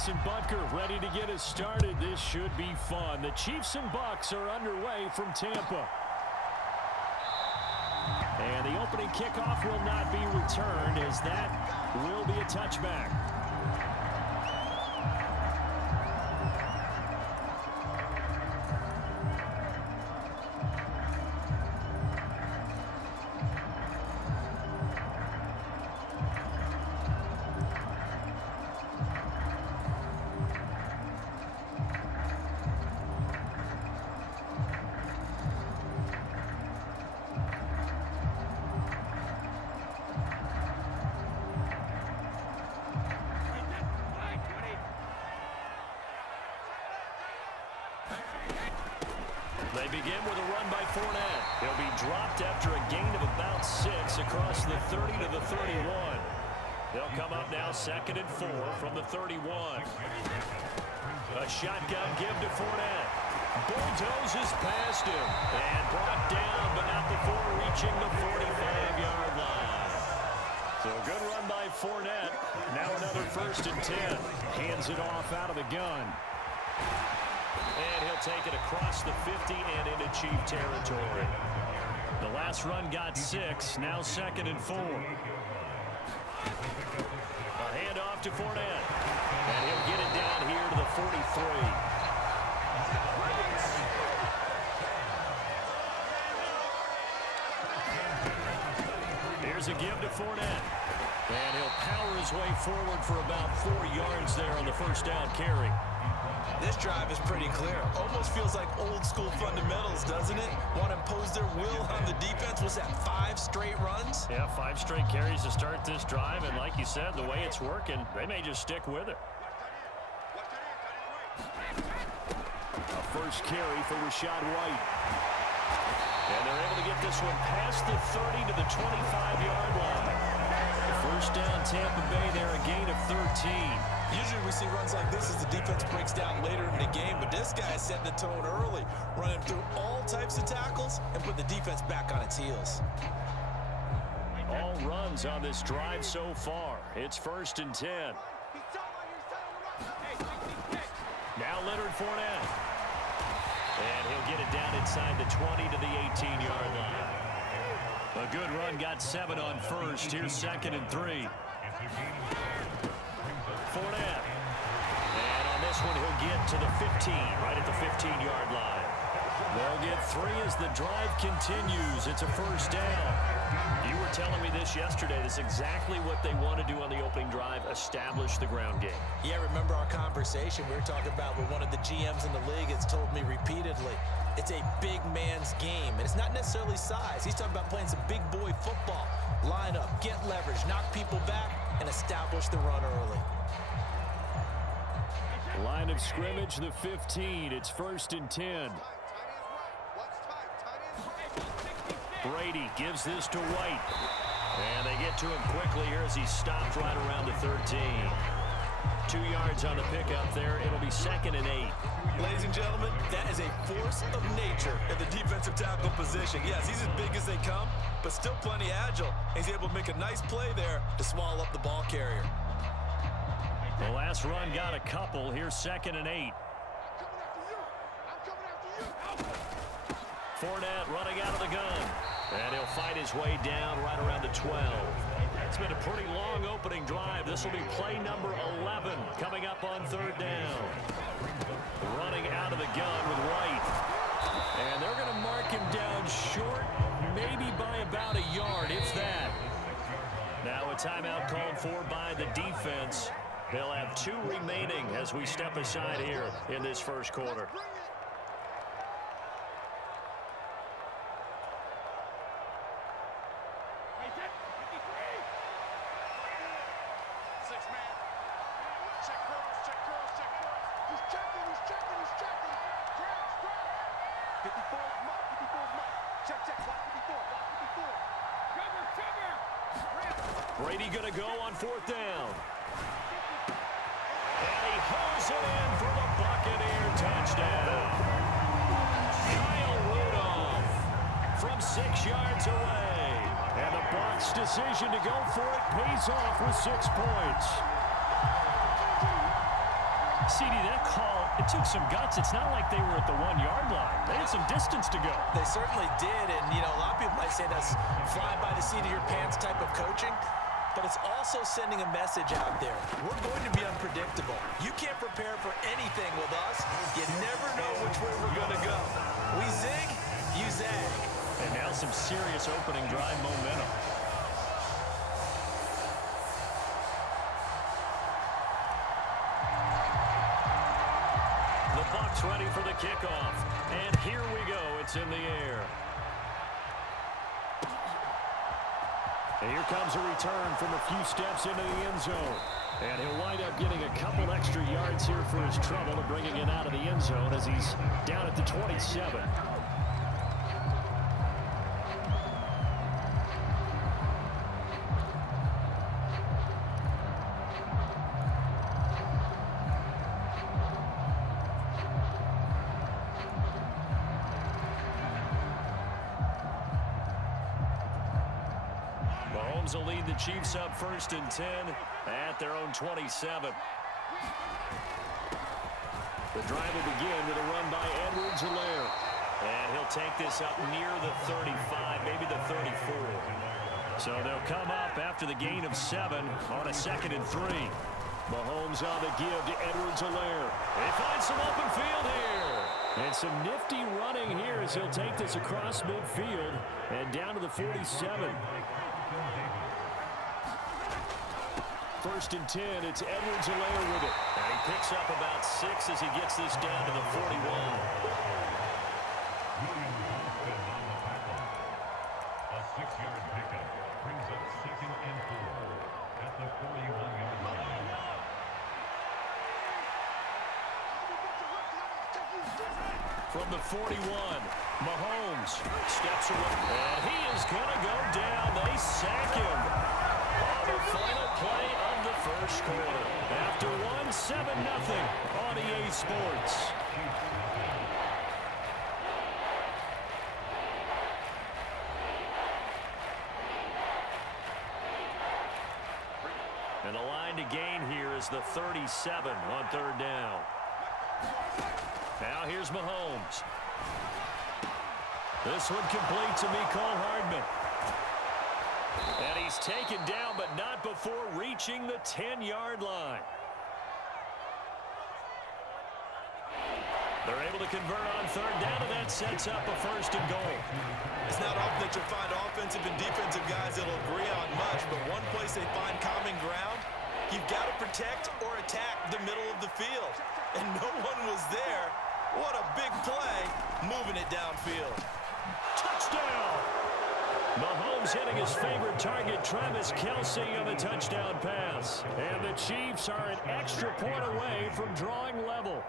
Dennis and Butker ready to get us started. This should be fun. The Chiefs and Bucks are underway from Tampa. And the opening kickoff will not be returned, as that will be a touchback. They begin with a run by Fournette. He'll be dropped after a gain of about 6 across the 30 to the 31. They'll come up now 2nd and 4 from the 31. A shotgun give to Fournette. Bulldozes past him and brought down, but not before reaching the 45-yard line. So a good run by Fournette. Now another 1st and 10. Hands it off out of the gun. And he'll take it across the 50 and into Chief territory. The last run got 6, now 2nd and 4. A handoff to Fournette. And he'll get it down here to the 43. Here's a give to Fournette. And he'll power his way forward for about 4 yards there on the 1st down carry. This drive is pretty clear. Almost feels like old school fundamentals, doesn't it? Want to impose their will on the defense. Was that 5 straight runs? Yeah, 5 straight carries to start this drive. And like you said, the way it's working, they may just stick with it. A first carry for Rachaad White. And they're able to get this one past the 30 to the 25-yard line. First down, Tampa Bay there, a gain of 13. Usually we see runs like this as the defense breaks down later in the game, but this guy is setting the tone early, running through all types of tackles and put the defense back on its heels. All runs on this drive so far. It's 1st and 10. Now Leonard Fournette. And he'll get it down inside the 20 to the 18-yard line. A good run, got 7 on 1st. Here's 2nd and 3. Fournette. And on this one, he'll get to the 15, right at the 15-yard line. They'll get 3 as the drive continues. It's a 1st down. You were telling me this yesterday. This is exactly what they want to do on the opening drive, establish the ground game. Yeah, remember our conversation we were talking about with one of the GMs in the league has told me repeatedly. It's a big man's game, and it's not necessarily size. He's talking about playing some big boy football. Line up, get leverage, knock people back, and establish the run early. Line of scrimmage, the 15. It's 1st and 10. Brady gives this to White. And they get to him quickly here as he stopped right around the 13. 2 yards on the pickup there. It'll be 2nd and 8. Ladies and gentlemen, that is a force of nature at the defensive tackle position. Yes, he's as big as they come, but still plenty agile. He's able to make a nice play there to swallow up the ball carrier. The last run got a couple. Here's 2nd and 8. Fournette running out of the gun. And he'll fight his way down right around the 12. It's been a pretty long opening drive. This will be play number 11 coming up on 3rd down. Running out of the gun with White. And they're going to mark him down short, maybe by about a yard, if that. Now a timeout called for by the defense. They'll have 2 remaining as we step aside here in this 1st quarter. Brady going to go on 4th down. And he hauls it in for the Buccaneer touchdown. Kyle Rudolph from 6 yards away. And the Bucs' decision to go for it pays off with 6 points. CD, that call, it took some guts. It's not like they were at the 1-yard line. They had some distance to go. They certainly did, and, you know, a lot of people might say that's flying by the seat of your pants type of coaching, but it's also sending a message out there. We're going to be unpredictable. You can't prepare for anything with us. You never know which way we're going to go. We zig, you zag. And now some serious opening drive momentum. The Bucs ready for the kickoff. And here we go. It's in the air. And here comes a return from a few steps into the end zone. And he'll wind up getting a couple extra yards here for his trouble and bringing it out of the end zone as he's down at the 27. Mahomes will lead the Chiefs up 1st and 10 at their own 27. The drive will begin with a run by Edwards-Helaire. And he'll take this up near the 35, maybe the 34. So they'll come up after the gain of 7 on a 2nd and 3. Mahomes on the give to Edwards-Helaire. They find some open field here. And some nifty running here as he'll take this across midfield and down to the 47. 1st and 10, it's Edwards-Helaire with it. And he picks up about 6 as he gets this down to the 41. A 6-yard pickup brings up 2nd and 4 at the 41-yard line. From the 41, Mahomes steps away. And he is going to go down. They sack him. The final play of the 1st quarter. After 1-7-0 on EA Sports. And the line to gain here is the 37 on 3rd down. Now here's Mahomes. This one complete to Mecole Hardman. And he's taken down, but not before reaching the 10-yard line. They're able to convert on 3rd down, and that sets up a 1st and goal. It's not often that you'll find offensive and defensive guys that'll agree on much, but one place they find common ground, you've got to protect or attack the middle of the field. And no one was there. What a big play, moving it downfield. Touchdown! Mahomes hitting his favorite target, Travis Kelce, on the touchdown pass. And the Chiefs are an extra point away from drawing level.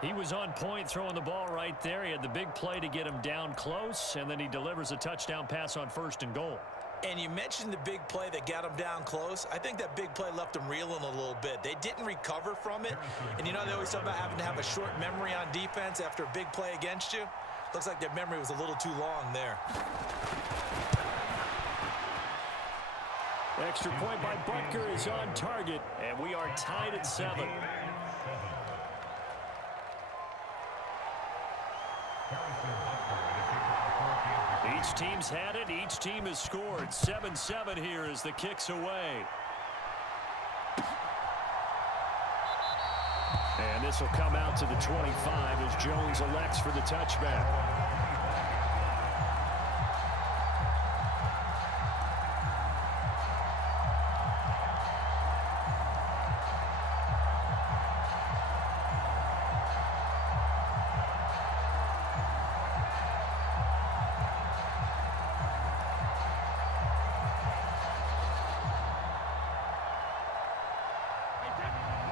He was on point throwing the ball right there. He had the big play to get him down close, and then he delivers a touchdown pass on 1st and goal. And you mentioned the big play that got him down close. I think that big play left him reeling a little bit. They didn't recover from it. And you know they always talk about having to have a short memory on defense after a big play against you. Looks like their memory was a little too long there. Extra point by Butker is on target, and we are tied at 7. Each team's had it. Each team has scored. 7-7 here as the kick's away. And this will come out to the 25 as Jones elects for the touchback.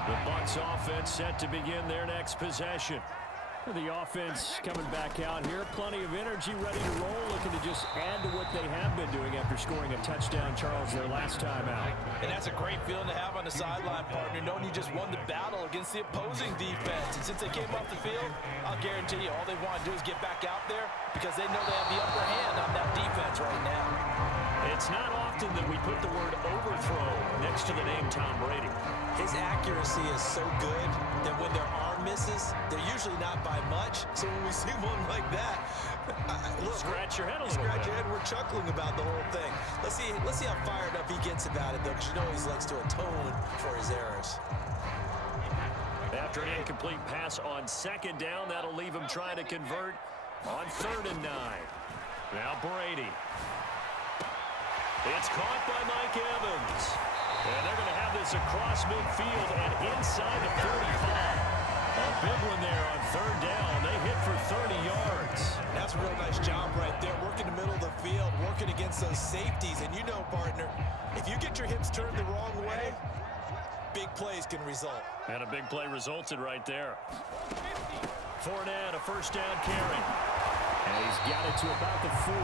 The Bucs offense set to begin their next possession. The offense coming back out here. Plenty of energy, ready to roll, looking to just add to what they have been doing after scoring a touchdown, Charles, their last time out. And that's a great feeling to have on the sideline, partner, knowing you just won the battle against the opposing defense. And since they came off the field, I'll guarantee you all they want to do is get back out there because they know they have the upper hand on that defense right now. It's not often that we put the word overthrow next to the name Tom Brady. His accuracy is so good that when there are misses, they're usually not by much. So when we see one like that, look, scratch your head a little scratch bit. your head. We're chuckling about the whole thing. Let's see how fired up he gets about it, though, because you know he likes to atone for his errors. After an incomplete pass on second down, that'll leave him trying to convert on 3rd and 9. Now Brady. It's caught by Mike Evans. And they're going to have this across midfield and inside the 35. A big one there on 3rd down. They hit for 30 yards. That's a real nice job right there, working the middle of the field, working against those safeties. And you know, partner, if you get your hips turned the wrong way, big plays can result. And a big play resulted right there. Fournette, a first down carry. And he's got it to about the 40.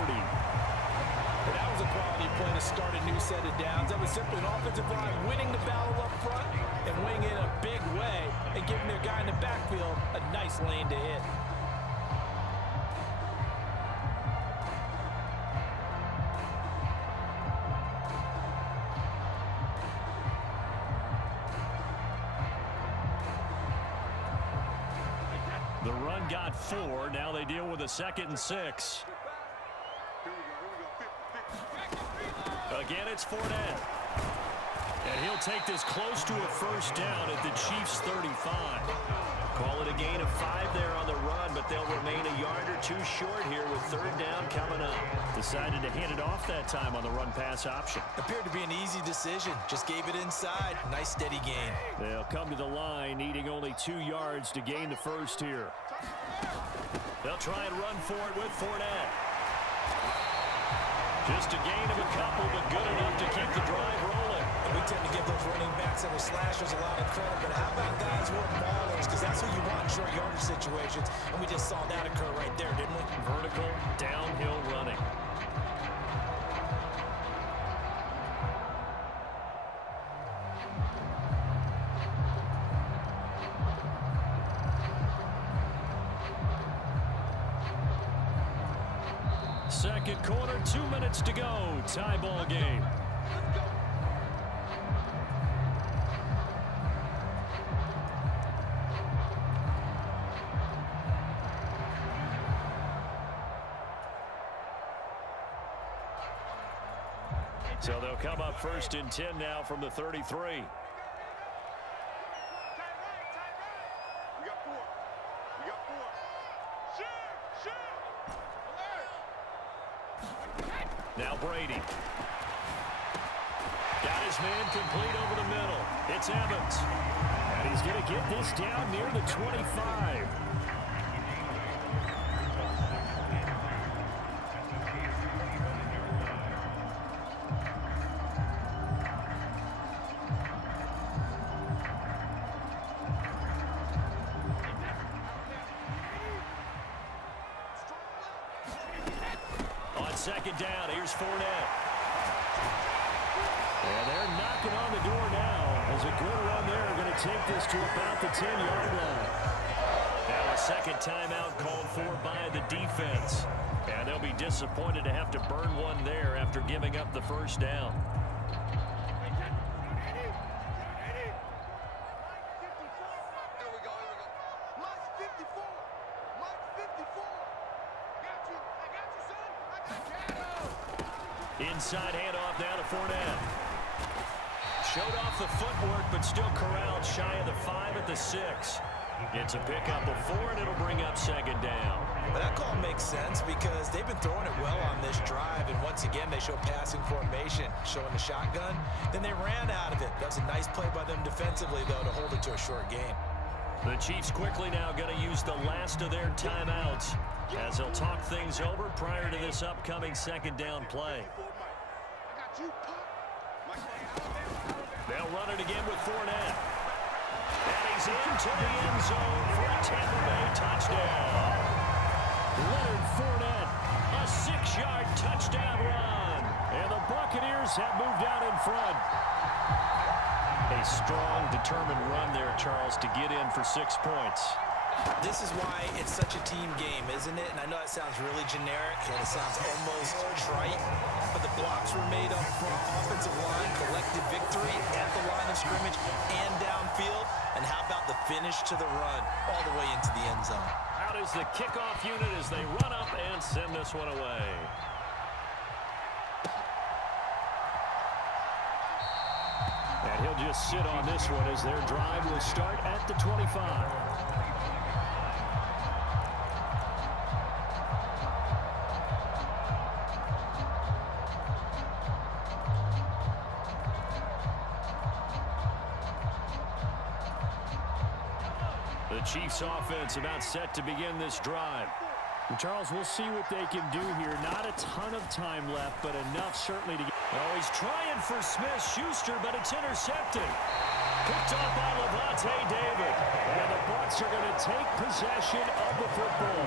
Well, that was a quality play to start a new set of downs. That was simply an offensive line winning the battle up front and winning in a big way and giving their guy in the backfield a nice lane to hit. The run got 4. Now they deal with a 2nd and 6. Again, it's Fournette. And he'll take this close to a first down at the Chiefs' 35. Call it a gain of 5 there on the run, but they'll remain a yard or 2 short here with 3rd down coming up. Decided to hand it off that time on the run-pass option. Appeared to be an easy decision. Just gave it inside. Nice, steady gain. They'll come to the line, needing only 2 yards to gain the first here. They'll try and run for it with Fournette. Just a gain of a couple, but good enough to keep the drive rolling. And we tend to give those running backs and the slashers a lot of credit, but how about guys who are ballers? Because that's who you want in short yardage situations, and we just saw that occur right there, didn't we? Vertical, downhill running. Second quarter, 2 minutes to go. Tie ball game. So they'll come up 1st and 10 now from the 33. Now Brady. Got his man complete over the middle. It's Evans. And he's going to get this down near the 25. Second down, here's Fournette. And they're knocking on the door now as a good run there. Going to take this to about the 10-yard line. Now a second timeout called for by the defense. And they'll be disappointed to have to burn one there after giving up the first down. Inside handoff now to Fournette. Showed off the footwork, but still corralled shy of the 5 at the 6. It's a pickup of 4, and it'll bring up second down. But that call makes sense because they've been throwing it well on this drive, and once again, they show passing formation, showing the shotgun. Then they ran out of it. That was a nice play by them defensively, though, to hold it to a short game. The Chiefs quickly now going to use the last of their timeouts as they'll talk things over prior to this upcoming second down play. They'll run it again with Fournette. And he's into the end zone for a Tampa Bay touchdown. Leonard Fournette, a 6-yard touchdown run. And the Buccaneers have moved out in front. A strong, determined run there, Charles, to get in for 6 points. This is why it's such a team game, isn't it? And I know it sounds really generic and it sounds almost trite, but the blocks were made up front, offensive line, collective victory at the line of scrimmage and down finish to the run all the way into the end zone. Out is the kickoff unit as they run up and send this one away. And he'll just sit on this one as their drive will start at the 25. The Chiefs offense about set to begin this drive. And Charles, we'll see what they can do here. Not a ton of time left, but enough certainly to get. Oh, he's trying for Smith-Schuster, but it's intercepted. Picked off by Levante David. And the Bucs are going to take possession of the football.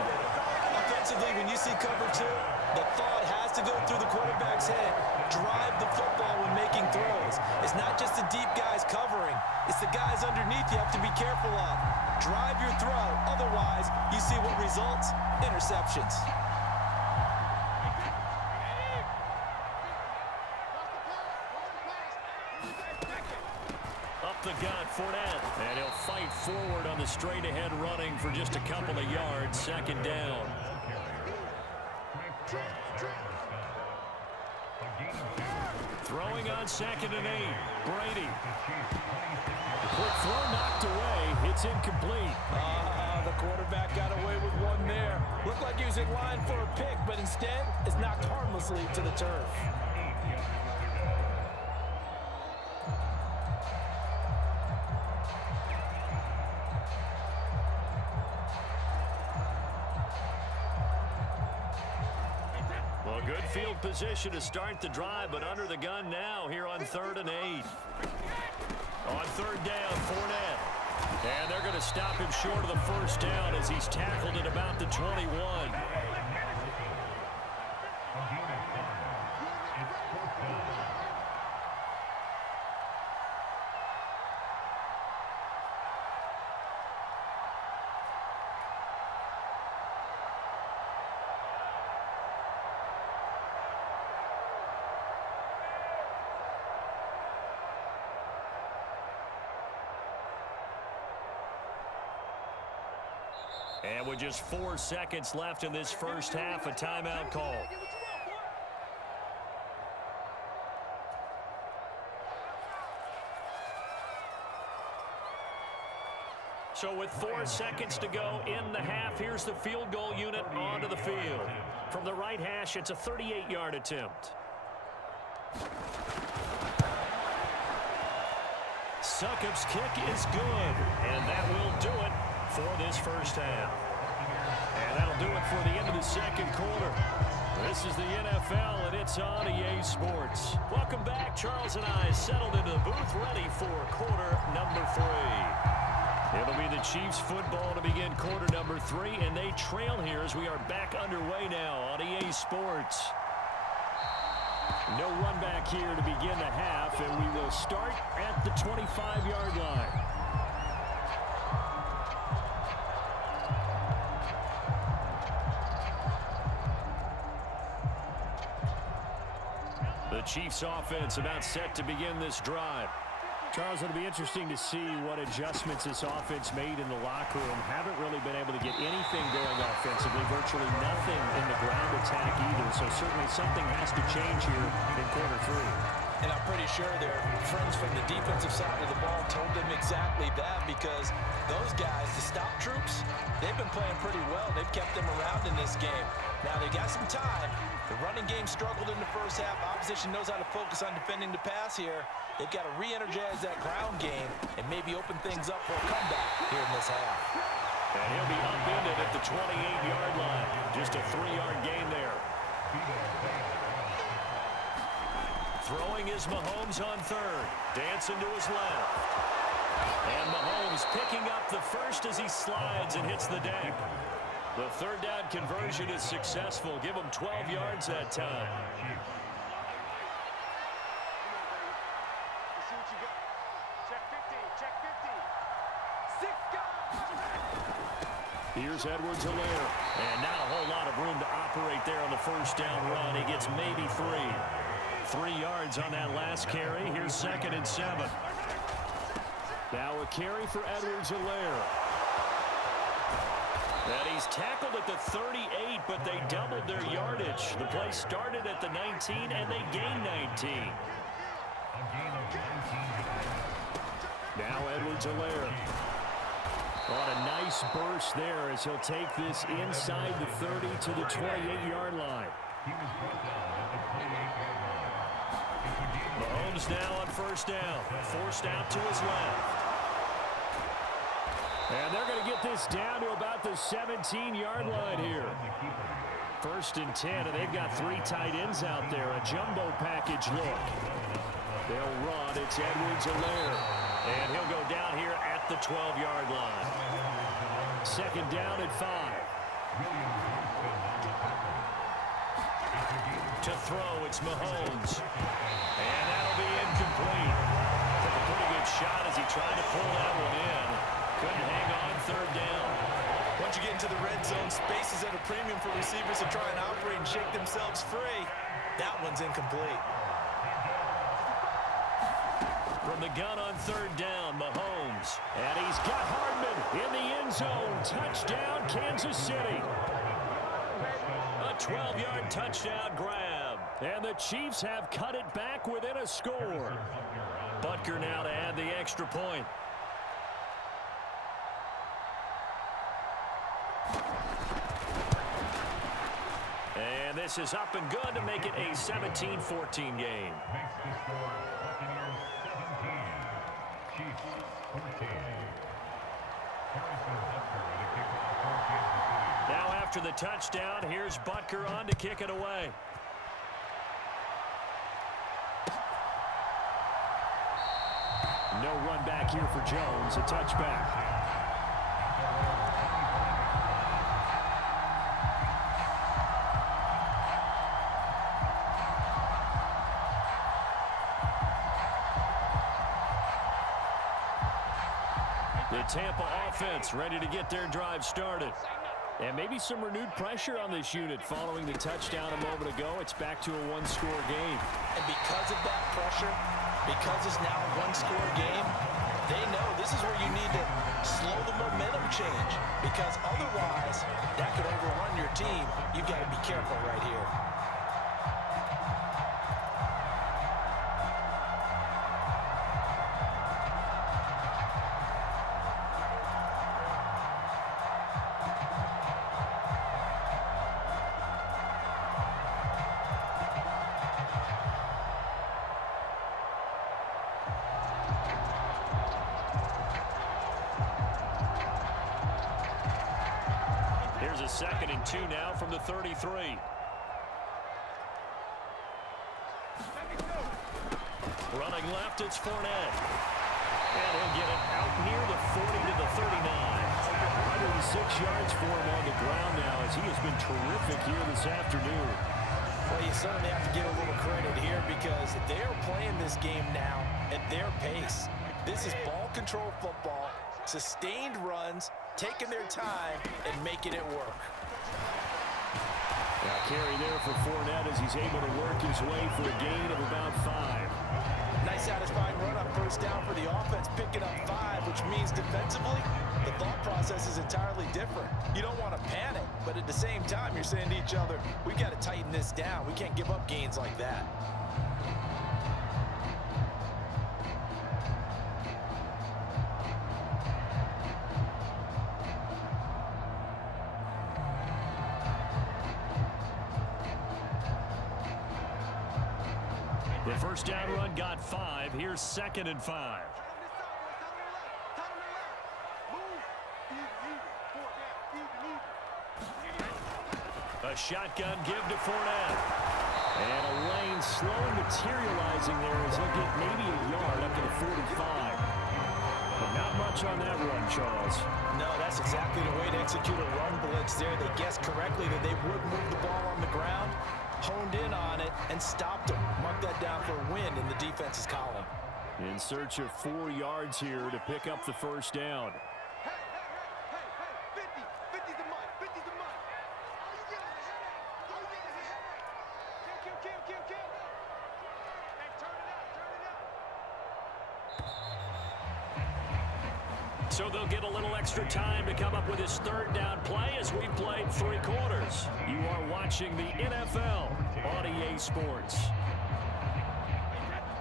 Offensively, when you see cover two, the thought has to go through the quarterback's head. Drive the football when making throws. It's not just the deep guys covering. It's the guys underneath you have to be careful of. Drive your throw. Otherwise, you see what results? Interceptions. Up the gut, Fournette. And he'll fight forward on the straight-ahead running for just a couple of yards. Second down. Throwing on 2nd and 8. Brady. Quick throw knocked away. It's incomplete. The quarterback got away with one there. Looked like he was in line for a pick, but instead is knocked harmlessly to the turf. Well, good field position to start the drive, but under the gun now here on 3rd and 8. On 3rd down, Fournette. And they're going to stop him short of the first down as he's tackled at about the 21. And with just 4 seconds left in this first half, a timeout call. So with 4 seconds to go in the half, here's the field goal unit onto the field. From the right hash, it's a 38-yard attempt. Succop's kick is good, and that will do it for this first half. And that'll do it for the end of the second quarter. This is the NFL, and it's on EA Sports. Welcome back. Charles and I settled into the booth, ready for quarter number 3. It'll be the Chiefs football to begin quarter number 3, and they trail here as we are back underway now on EA Sports. No run back here to begin the half, and we will start at the 25-yard line. The Chiefs offense about set to begin this drive. Charles, it'll be interesting to see what adjustments this offense made in the locker room. Haven't really been able to get anything going offensively, virtually nothing in the ground attack either. So certainly something has to change here in quarter 3. And I'm pretty sure their friends from the defensive side of the ball told them exactly that, because those guys, the stop troops, they've been playing pretty well. They've kept them around in this game. Now they got some time. The running game struggled in the first half. Opposition knows how to focus on defending the pass here. They've got to re-energize that ground game and maybe open things up for a comeback here in this half. And he'll be upended at the 28-yard line. Just a 3-yard gain there. Throwing is Mahomes on 3rd. Dancing to his left. And Mahomes picking up the first as he slides and hits the deck. The 3rd down conversion is successful. Give him 12 yards that time. Here's Edwards-Helaire. And not a whole lot of room to operate there on the first down run. He gets maybe 3. 3 yards on that last carry. Here's 2nd and 7. Now a carry for Edwards-Helaire. And he's tackled at the 38, but they doubled their yardage. The play started at the 19, and they gained 19. Now Edwards-Helaire. On a nice burst there as he'll take this inside the 30 to the 28-yard line. Mahomes now on first down. Forced out to his left. And they're going to get this down to about the 17-yard line here. 1st and 10, and they've got 3 tight ends out there. A jumbo package look. They'll run. It's Edwards-Helaire. And he'll go down here at the 12-yard line. 2nd down at 5. To throw, it's Mahomes. And that'll be incomplete. Took a pretty good shot as he tried to pull that one in. Couldn't hang on 3rd down. Once you get into the red zone, space is at a premium for receivers to try and operate and shake themselves free. That one's incomplete. From the gun on 3rd down, Mahomes. And he's got Hardman in the end zone. Touchdown, Kansas City. A 12-yard touchdown grab. And the Chiefs have cut it back within a score. Butker now to add the extra point. And this is up and good to make it a 17-14 game. Now after the touchdown, here's Butker on to kick it away. No run back here for Jones. A touchback. The Tampa offense ready to get their drive started. And maybe some renewed pressure on this unit following the touchdown a moment ago. It's back to a one-score game. And because of that pressure, because it's now a one-score game, they know this is where you need to slow the momentum change. Because otherwise, that could overrun your team. You've got to be careful right here. Here's a 2nd and 2 now from the 33. Running left, it's Fournette. And he'll get it out near the 40 to the 39. 106 yards for him on the ground now as he has been terrific here this afternoon. Well, you certainly have to give a little credit here because they're playing this game now at their pace. This is ball control football, sustained runs, taking their time and making it work. Now carry there for Fournette as he's able to work his way for a gain of about 5. Nice satisfying run on first down for the offense, picking up 5, which means defensively, the thought process is entirely different. You don't want to panic, but at the same time, you're saying to each other, we've got to tighten this down. We can't give up gains like that. The first down run got 5. Here's 2nd and 5. A shotgun give to Fournette. And a lane slowly materializing there as he'll get maybe a yard up to the 45. But not much on that run, Charles. No, that's exactly the way to execute a run blitz there. They guessed correctly that they would move the ball on the ground, honed in on it, and stopped him. Mark that down for a win in the defense's column. In search of 4 yards here to pick up the first down. So they'll get a little extra time to come up with his third down play as we've played 3 quarters. You are watching the NFL on EA Sports.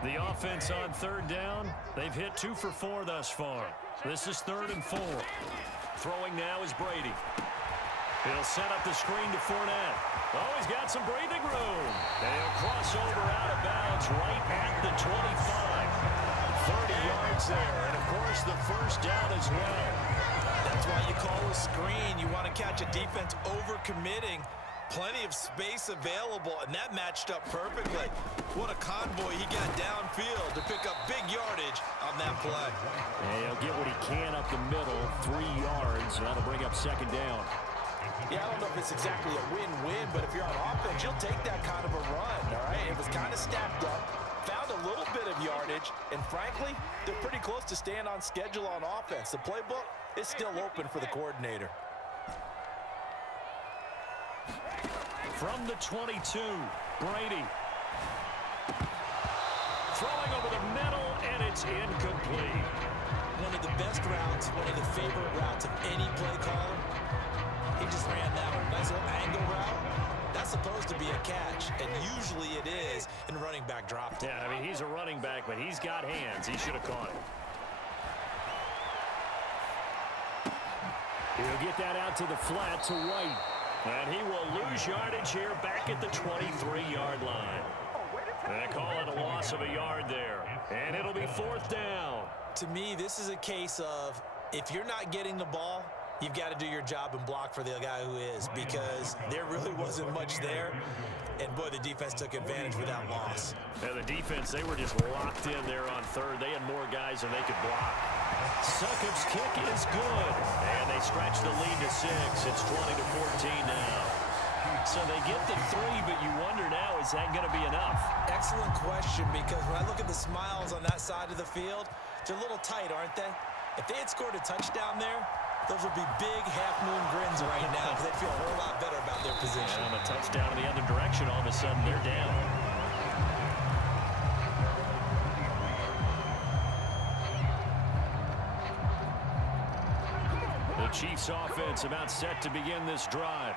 The offense on third down, they've hit 2 for 4 thus far. This is 3rd and 4. Throwing now is Brady. He'll set up the screen to Fournette. Oh, he's got some breathing room. And he'll cross over out of bounds right at the 25. 30 yards there, and of course the first down as well. That's why you call a screen. You want to catch a defense over-committing. Plenty of space available, and that matched up perfectly. What a convoy he got downfield to pick up big yardage on that play. And he'll get what he can up the middle, 3 yards. That'll bring up 2nd down. Yeah, I don't know if it's exactly a win-win, but if you're on offense, you'll take that kind of a run, all right? It was kind of stacked up, found a little bit of yardage, and frankly, they're pretty close to staying on schedule on offense. The playbook is still open for the coordinator. From the 22, Brady. Throwing over the middle, and it's incomplete. One of the best routes, one of the favorite routes of any play caller. He just ran that one. Nice little angle route. That's supposed to be a catch, and usually it is, and running back dropped it. Yeah, I mean, he's a running back, but he's got hands. He should have caught it. He'll get that out to the flat to White. And he will lose yardage here back at the 23-yard line. They call it a loss of a yard there. And it'll be 4th down. To me, this is a case of if you're not getting the ball, you've got to do your job and block for the guy who is, because there really wasn't much there. And, boy, the defense took advantage with that loss. And the defense, they were just locked in there on 3rd. They had more guys than they could block. Succop's kick is good. And they stretch the lead to 6. It's 20-14 now. So they get the 3, but you wonder now, is that going to be enough? Excellent question, because when I look at the smiles on that side of the field, they're a little tight, aren't they? If they had scored a touchdown there, those would be big half-moon grins right now, because they'd feel a whole lot better about their position. And a touchdown in the other direction, all of a sudden they're down. The Chiefs offense about set to begin this drive.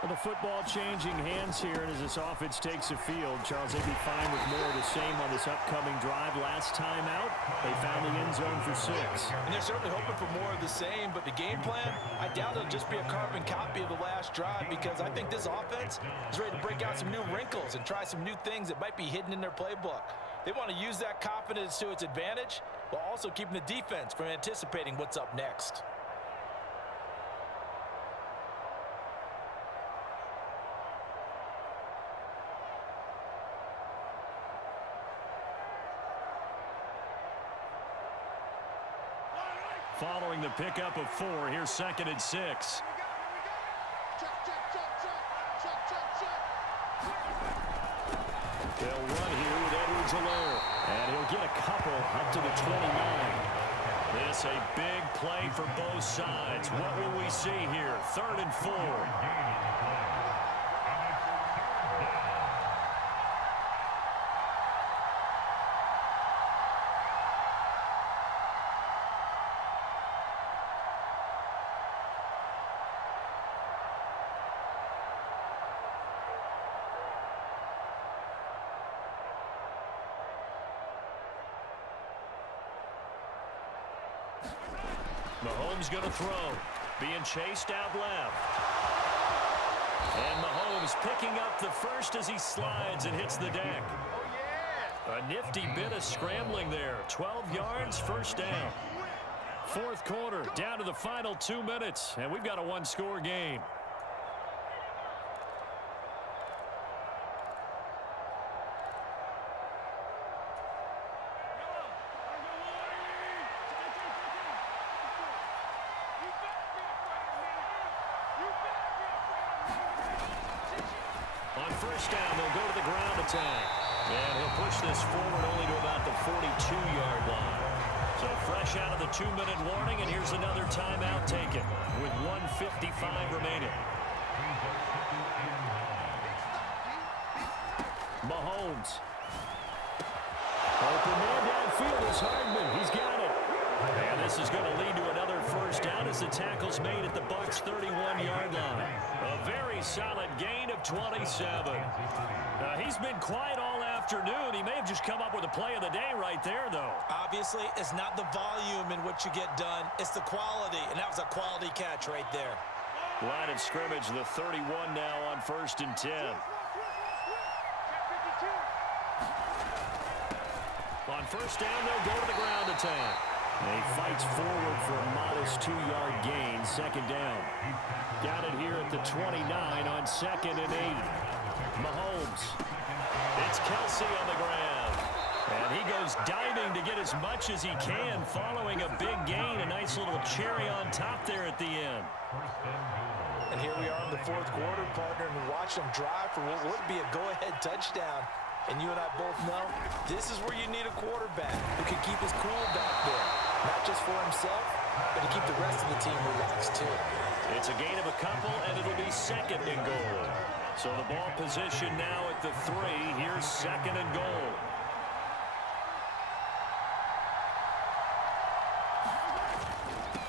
Well, the football changing hands here, and as this offense takes the field, Charles, they'd be fine with more of the same on this upcoming drive. Last time out, they found the end zone for 6. And they're certainly hoping for more of the same, but the game plan, I doubt it'll just be a carbon copy of the last drive, because I think this offense is ready to break out some new wrinkles and try some new things that might be hidden in their playbook. They want to use that confidence to its advantage, while also keeping the defense from anticipating what's up next. Following the pickup of 4, here's 2nd and 6. They'll run here with Edwards-Helaire. And he'll get a couple up to the 29. This a big play for both sides. What will we see here? 3rd and 4. Mahomes going to throw. Being chased out left. And Mahomes picking up the first as he slides and hits the deck. A nifty bit of scrambling there. 12 yards, first down. 4th quarter, down to the final 2 minutes. And we've got a 1-score game. On first down, they'll go to the ground attack. And he'll push this forward only to about the 42-yard line. So fresh out of the 2-minute warning, and here's another timeout taken with 1:55 remaining. Mahomes. Open man downfield is Hardman. He's got it. And this is going to lead to another first down as the tackle's made at the Bucs' 31-yard line. A very solid gain of 27. He's been quiet all afternoon. He may have just come up with a play of the day right there, though. Obviously, it's not the volume in what you get done. It's the quality, and that was a quality catch right there. Line of scrimmage, the 31 now on 1st and 10. On first down, they'll go to the ground attack. He fights forward for a modest 2-yard gain, 2nd down. Got it here at the 29 on 2nd and 8. Mahomes. It's Kelsey on the ground. And he goes diving to get as much as he can following a big gain. A nice little cherry on top there at the end. And here we are in the 4th quarter, partner, and watch them drive for what would be a go-ahead touchdown. And you and I both know this is where you need a quarterback who can keep his cool back there. Not just for himself, but to keep the rest of the team relaxed too. It's a gain of a couple, and it'll be 2nd and goal. So the ball position now at the 3. Here's 2nd and goal.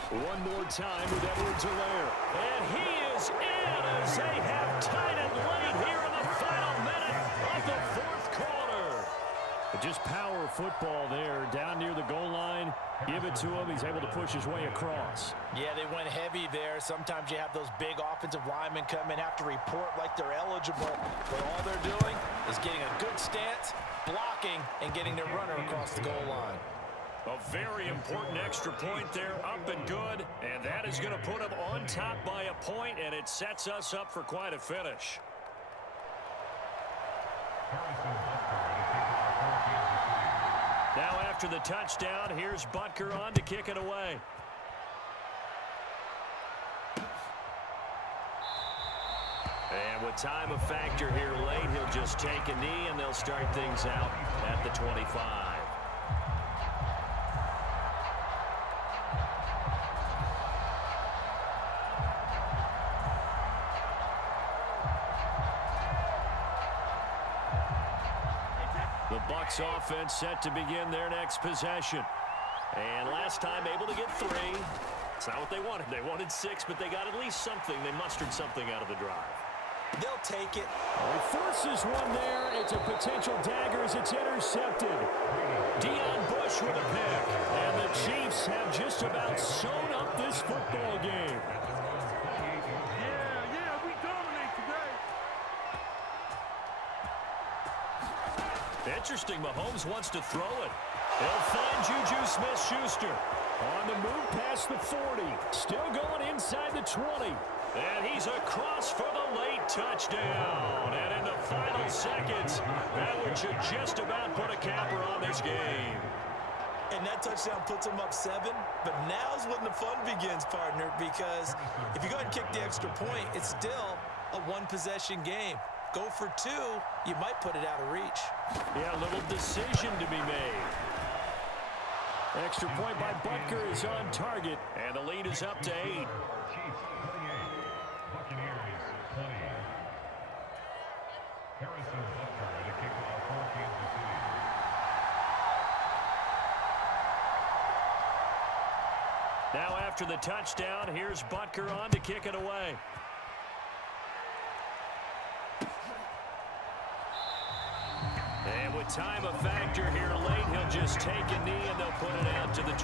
One more time with Edwards-Helaire. And he is in as they have tied it late here in the final minute of the 4th quarter. Just power football there down near the goal line. Give it to him. He's able to push his way across. Yeah, they went heavy there. Sometimes you have those big offensive linemen come in, have to report like they're eligible. But all they're doing is getting a good stance, blocking, and getting their runner across the goal line. A very important extra point there, up and good. And that is going to put him on top by a point, and it sets us up for quite a finish. Now after the touchdown, here's Butker on to kick it away. And with time a factor here late, he'll just take a knee, and they'll start things out at the 25. The Bucs offense set to begin their next possession. And last time able to get 3. It's not what they wanted. They wanted 6, but they got at least something. They mustered something out of the drive. They'll take it. He forces one there. It's a potential dagger as it's intercepted. Deion Bush with a pick. And the Chiefs have just about sewn up this football game. Interesting, Mahomes wants to throw it. He'll find Juju Smith-Schuster. On the move past the 40. Still going inside the 20. And he's across for the late touchdown. And in the final seconds, that one should just about put a capper on this game. And that touchdown puts them up 7. But now's when the fun begins, partner, because if you go ahead and kick the extra point, it's still a one-possession game. Go for 2, you might put it out of reach. Yeah, a little decision to be made. Extra point by Butker is on target. And the lead is up to 8. Chiefs 28, Buccaneers 20. Harrison Butker at a kickoff for Kansas City. Now after the touchdown, here's Butker on to kick it away. And with time a factor here late, he'll just take a knee and they'll put it out to the 25.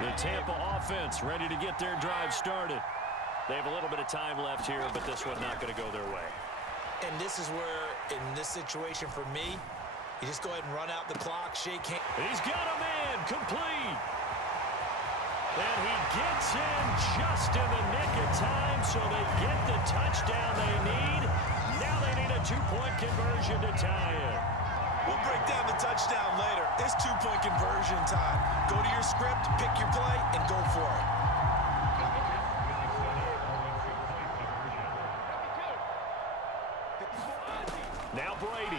The Tampa offense ready to get their drive started. They have a little bit of time left here, but this one not going to go their way. And this is where, in this situation for me, you just go ahead and run out the clock, shake hands. He's got a man, complete. And he gets in just in the nick of time, so they get the touchdown they need. Now they need a 2-point conversion to tie it. We'll break down the touchdown later. It's 2-point conversion time. Go to your script, pick your play, and go for it. Now Brady.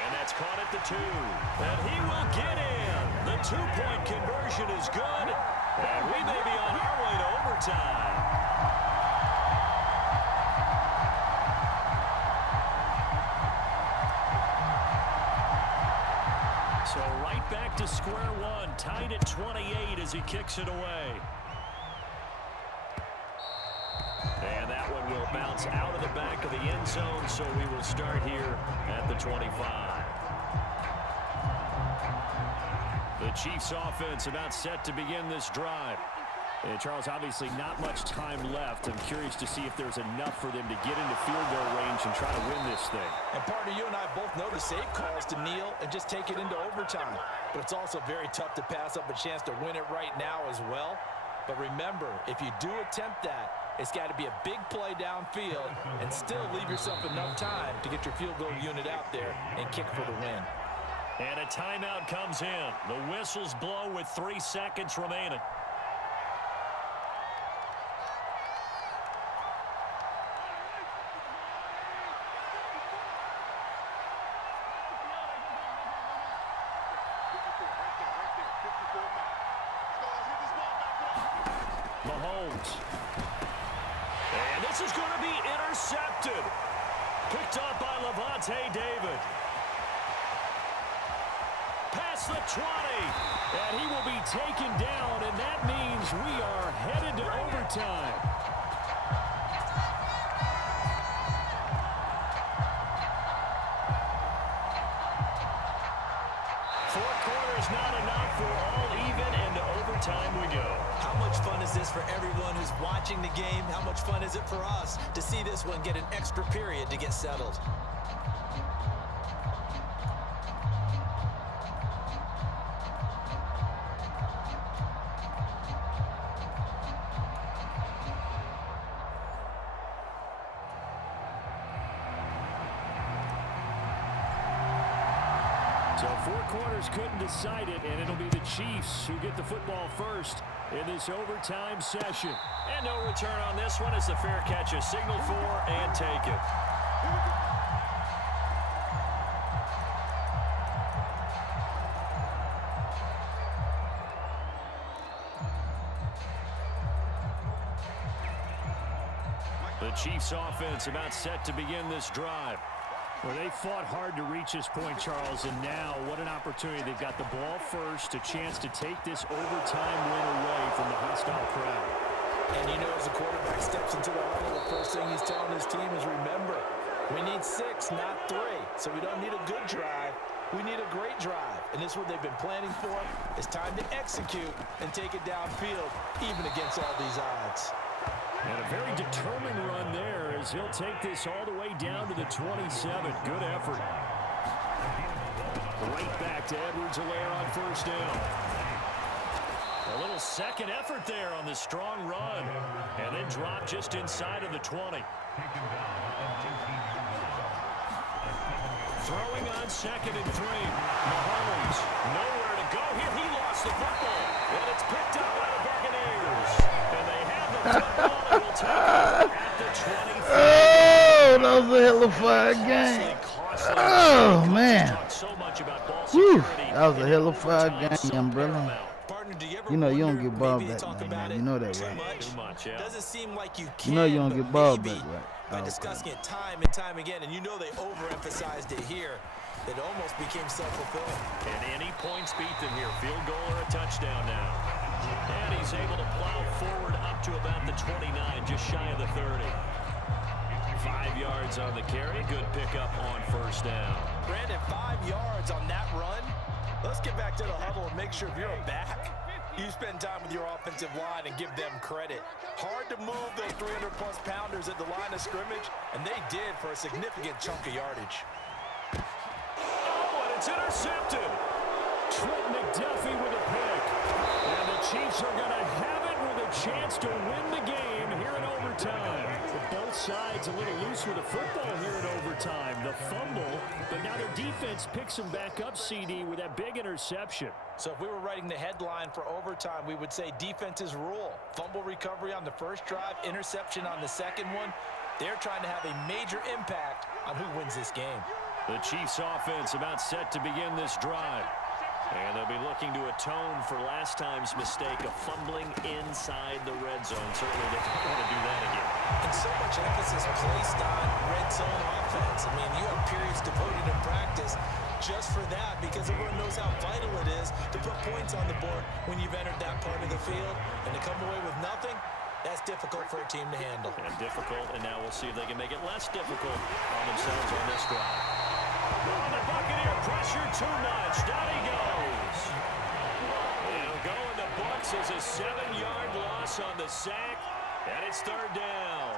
And that's caught at the 2. And he will get in. The 2-point conversion is good. And we may be on our way to overtime. So right back to square one, tied at 28 as he kicks it away. And that one will bounce out of the back of the end zone, so we will start here at the 25. The Chiefs offense about set to begin this drive. And Charles, obviously not much time left. I'm curious to see if there's enough for them to get into field goal range and try to win this thing. And partner, you and I both know the safe call is to kneel and just take it into overtime. But it's also very tough to pass up a chance to win it right now as well. But remember, if you do attempt that, it's got to be a big play downfield and still leave yourself enough time to get your field goal unit out there and kick for the win. And a timeout comes in. The whistles blow with 3 seconds remaining. Mahomes. And this is going to be intercepted. Picked up by Levante David. Past the 20. And he will be taken down, and that means we are headed to overtime. Four quarters not enough. We're all even, and to overtime we go. How much fun is this for everyone who's watching the game? How much fun is it for us to see this one get an extra period to get settled? So 4 quarters couldn't decide it, and it'll be the Chiefs who get the football first in this overtime session. And no return on this one as the fair catch is signaled for and taken. The Chiefs offense about set to begin this drive. Well, they fought hard to reach this point, Charles, and now what an opportunity. They've got the ball first, a chance to take this overtime win away from the hostile crowd. And you know, as the quarterback steps into the huddle, the first thing he's telling his team is, remember, we need 6, not 3. So we don't need a good drive. We need a great drive. And this is what they've been planning for. It's time to execute and take it downfield, even against all these odds. And a very determined run there as he'll take this all the way down to the 27. Good effort. Right back to Edwards-Helaire on first down. A little second effort there on the strong run. And then drop just inside of the 20. Throwing on 2nd and 3. Mahomes nowhere to go here. He lost the football. And it's picked up by the Buccaneers. And they have the football. Oh, that was a hell of a fire game. Oh, man. Whew, that was a hell of a fire game, brother. You know you don't get ball back, man. You know that, right? Doesn't seem like you can. You know you don't get ball back, right? By discussing it time and time again, and you know they overemphasized it here, it almost became self-fulfilling. And any points beat them here, field goal or a touchdown now. And he's able to plow forward up to about the 29, just shy of the 30. 5 yards on the carry. Good pickup on first down. Brandon, 5 yards on that run. Let's get back to the huddle and make sure if you're a back, you spend time with your offensive line and give them credit. Hard to move those 300-plus pounders at the line of scrimmage, and they did for a significant chunk of yardage. Oh, and it's intercepted. Trent McDuffie with a pick. And the Chiefs are going to have it with a chance to win the game here in overtime. Both sides a little loose with the football here in overtime. The fumble, but now their defense picks them back up, CD, with that big interception. So if we were writing the headline for overtime, we would say defenses rule. Fumble recovery on the first drive, interception on the second one. They're trying to have a major impact on who wins this game. The Chiefs offense about set to begin this drive. And they'll be looking to atone for last time's mistake of fumbling inside the red zone. Certainly they don't want to do that again. And so much emphasis placed on red zone offense. I mean, you have periods devoted in practice just for that because everyone knows how vital it is to put points on the board when you've entered that part of the field. And to come away with nothing, that's difficult for a team to handle. And difficult, and now we'll see if they can make it less difficult on themselves on this drive. Oh, the Buccaneer pressure too much. Down he goes. It'll go in the books as a 7-yard loss on the sack, and it's third down.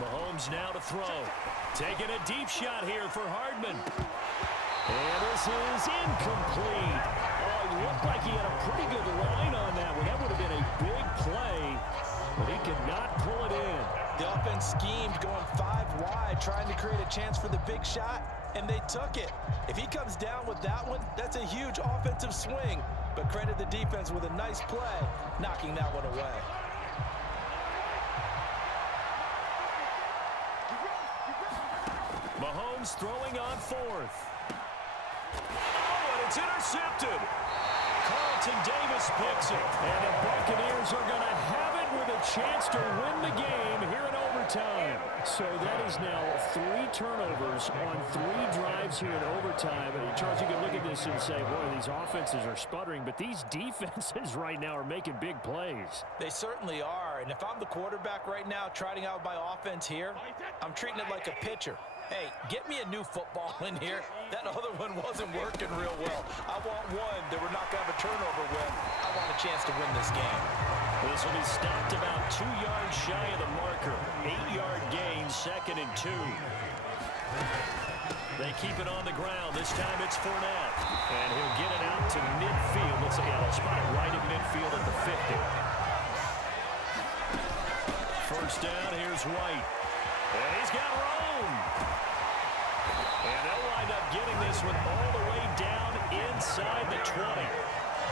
Mahomes now to throw. Taking a deep shot here for Hardman. And this is incomplete. Oh, it looked like he had a pretty good line on that one. That would have been a big play, but he could not pull it in. The offense schemed going 5 wide, trying to create a chance for the big shot, and they took it. If he comes down with that one, that's a huge offensive swing. But credit the defense with a nice play, knocking that one away. Mahomes throwing on fourth. Oh, and it's intercepted. Carlton Davis picks it. And the Buccaneers are going to have it with a chance to win the game here in overtime. So that is now 3 turnovers on 3 drives here in overtime. And Charles, you can look at this and say, boy, these offenses are sputtering, but these defenses right now are making big plays. They certainly are. And if I'm the quarterback right now trotting out my offense here, I'm treating it like a pitcher. Hey, get me a new football in here. That other one wasn't working real well. I want one that we're not going to have a turnover with. I want a chance to win this game. This will be stopped about 2 yards shy of the marker. 8-yard gain, 2nd and 2. They keep it on the ground. This time it's Fournette. And he'll get it out to midfield. Let's see, they'll spot it right at midfield at the 50. First down, here's White. And he's got room. And they'll wind up getting this one all the way down inside the 20.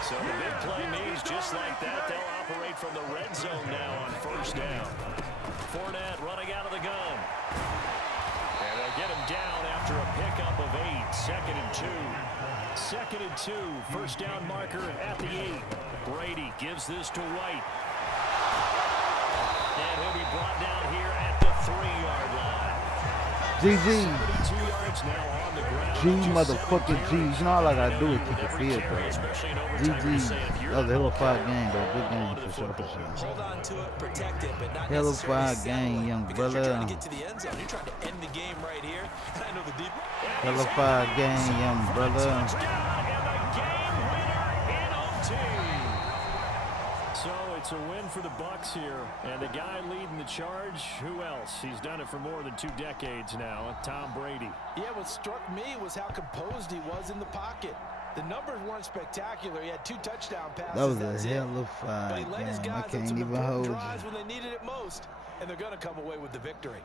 So the big play means just like that, they'll operate from the red zone now on first down. Fournette running out of the gun. And they'll get him down after a pickup of 8. 2nd and 2. 2nd and 2. First down marker at the 8. Brady gives this to White. And he'll be brought down here at the 3-yard line. GG. 72 yards now on the ground. G motherfucking G. You know all I gotta do is keep the field, bro. GG. That was a hell of a fight game, though. Good game for sure, for sure. Hold on to it, protect it, but not Hell of a necessarily fight game, young because you're brother. trying to get to the end zone. You're trying to end the game right here. I know the deep. Hell of a fight game, young brother. Touchdown and the game winner in OT. So it's a win for the Bucs here, and the guy leading the charge, who else? He's done it for more than 2 decades now, Tom Brady. Yeah, what struck me was how composed he was in the pocket. The numbers weren't spectacular. He had 2 touchdown passes. That was that's a it. hell of a But he fight led his game. I guys on can't some even important hold you. drives when they needed it most, and they're going to come away with the victory.